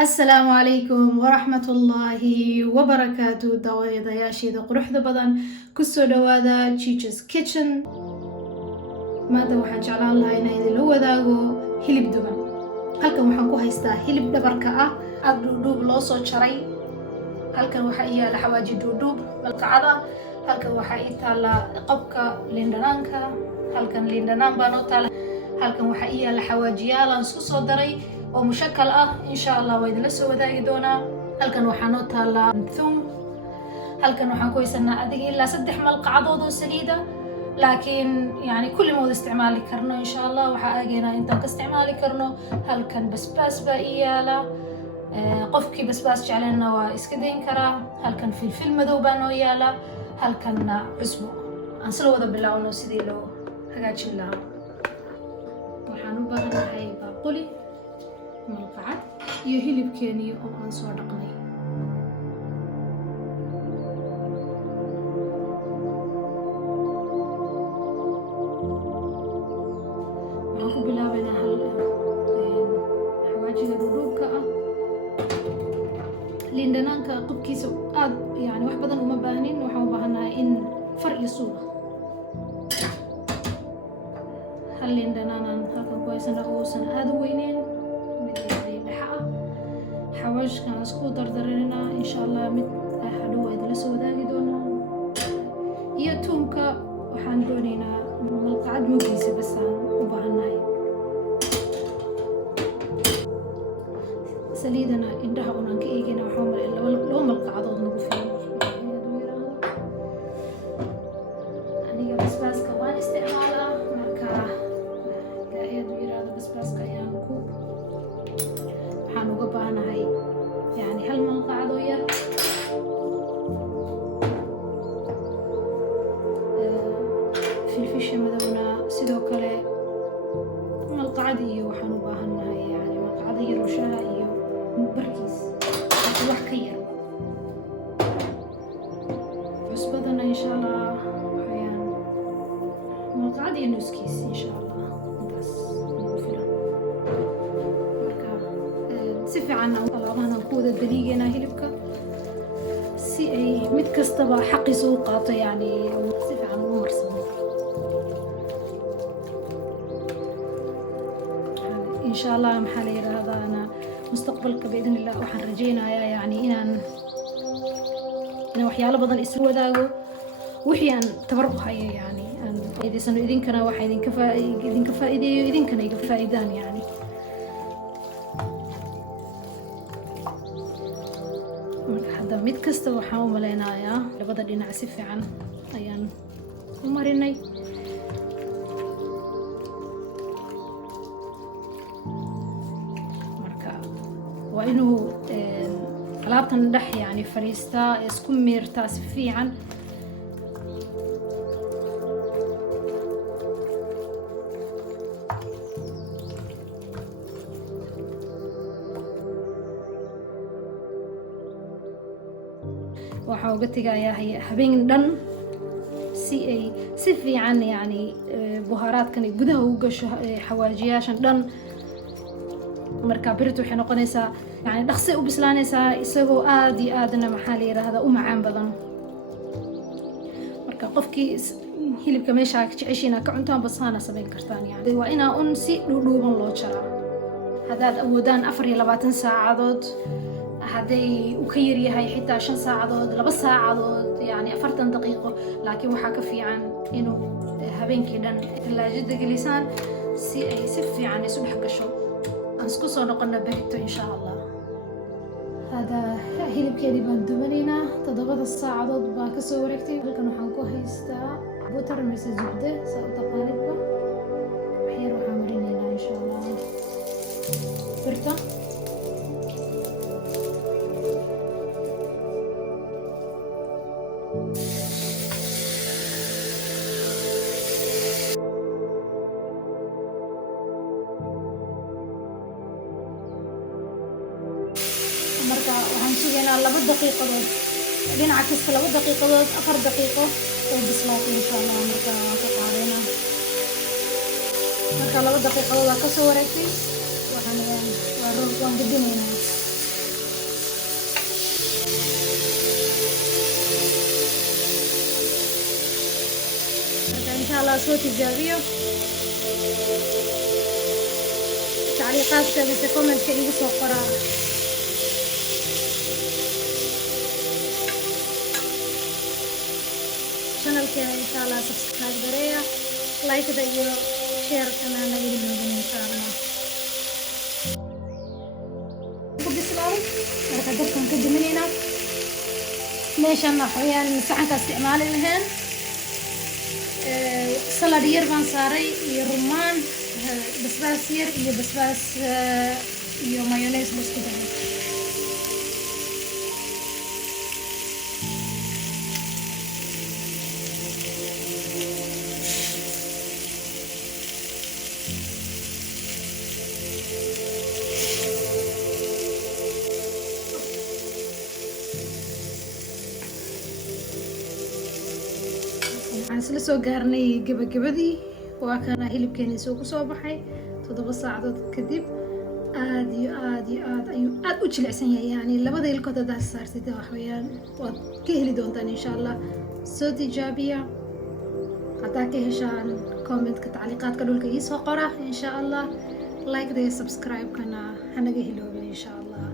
السلام عليكم ورحمة الله وبركاته daawadayaasheeda quruxda badan kusoo dhawaada Chicha's Kitchen. maanta waxaan jeclaan lahaa inaan idinla wadaago hilib duban. halkan waxaan ku haystaa hilib dhabarka ah aad dhuudhuub loo soo jaray. halkan waxaa yaala xawaaji dhuudhuub malqacada. halkan waxaa ii taala qabka liindhanaanka. halkan liindhanaan baa noo taala. halkan waxaa ii yaala xawaajiyaal aan isku soo daray oo mushakal ah. insha Allah waa idinla soo wadaagi doonaa. halkan waxaa noo taala thum. halkan waxaan ku haysanaa adiga ilaa 3 malqacadood oo saliida, laakiin yani kulli ma wada isticmaali karno. insha Allah waxaa aageynaa intaan ka isticmaali karno. halkan basbaas baa ii yaala, qofkii basbaas jecleenna waa iska dayn karaa. halkan filfil madow baa noo yaala. halkanna cusbo. aan sila wada bilaawno sidii loo hagaajin lahaa. waxaan u baahanahay baaquli, malqacad iyo hilibkeeni oo aan soo dhaqnay. waxaan ku bilaabaynaa xawaajiga dhuudhuubka ah. liindhanaanka qubkiisa aad yani wax badan uma baahnin. waxaan u baahanahay in far iyo suuqa hal liindhanaanan halkan ku haysana uusan aad u weyneyn, mid dhexa ah. xawaashkan isku dardaranina insha Allah mid hadhow waa idinla soo wadaagi doonaa. iyo tuunka waxaan doonaynaa malqacad mugiisa bas aan u baahannahay. saliidana indhaha unaan ka eegayna waxaa malay laba malqacadood nagu filan. aniga basbaaska waan isticmaalaa, marka ilaahay hadduu yiraahdo basbaaska ayaan waxaan uga baahanahay yani hal malqacadoo yar. filfisha madowna sidoo kale malqacad iyo waxaan u baahannahay yani malqacada yar oo shaaha iyo barkiis wax ka yar. cusbadana insha Allah waxayaan malqacad iyo nuskiis insha Allah intaas nagu filan. marka si fiican alaabahan aan ku wada daliigeynaa hilibka si ay mid kastaba xaqiisa u qaato, yani si fiican ugu marsamo. insha Allah maxaa la yiraahdaa ana mustaqbalka باذن الله waxaan rajeynayaa yani inaan waxyaalo badan isu wadaago wixii aan tabar u hayo, yani aan faa'iideysano. idinkana waxa idinka faa'iideeyo, idinkana iga faa'iidaan yani. marka hadda mid kasta waxaan u maleynayaa labada dhinac si fiican ayaan u marinay. waa inuu alaabtan dhex yani fadhiistaa, isku miirtaa si fiican. waxaa uga tegayaa habeen dhan si ay si fiican yani buhaaraadkan ay gudaha ugu gasho xawaajiyaashan dhan. marka birtu waxay noqonaysaa yani dhaqsi u bislaanaysaa isagoo aad iyo aadna maxaa la yiraahdaa u macaan badan. marka qofkii hilibka meesha ka jeceshiina ka cuntaan basaana samayn kartaan. yani waa inaa un si dhuudhuuban loo jaraa. haddaad awoodaan 24 saacadood, hadday uu ka yar yahay xitaa 5 saacadood 2 saacadood yani 40 daqiiqo, laakiin waxaa ka fiican inuu habeenkii dhan talaajada gelisaan si ay si fiican isu dhex gasho. isku soo noqona berito insha Allah. hada hilibkeedii baan dubanaynaa. 7 saacadood baa ka soo wareegtay. halkan waxaan ku haystaa butter mise zubde saa u taqaanidba. waxyar waxaan marinaynaa insha Allah birta. marka waxaan sugaynaa 2 daqiiqadood dhinaca kasta 2 daqiiqadood 4 daqiiqo oo bislaato insha Allah. marka waan ka qaadaynaa. marka 2 daqiiqadood ka soo wareegtay waxaan waan gadinaynaa. soo tijaabiyo تعليقاتك بس كومنت كده سو قرا channel كده ان شاء الله سبسكرايب قرية لايك دايو شير كمان لقيت لهم ان شاء الله بسلام marka dadkan ka diminayna meeshan waxyaan saxanka isticmaali lahayn salad yar baan saaray iyo rumaan basbaas yar iyo basbaas iyo mayonnaise isku daray waxaan isla soo gaarnay gabagabadii waa kana hilibkeena soo ku soo baxay 7 saacadood kadib aad iyo aad ayuu aad u jilicsan yahay yani labada ilkood hadaad saartid wax weeyaan waad ka heli doontaan insha allah soo tijaabiya hadaa ka heshaan comment-ka tacliiqaadka dhulka ii soo qora insha allah like iyo subscribe kana hanaga hiloobin insha allah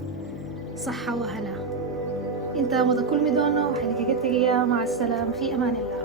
saxa wa hana intaan wada kulmi doono waxaan kaga tegayaa maca salaam fi amaan allah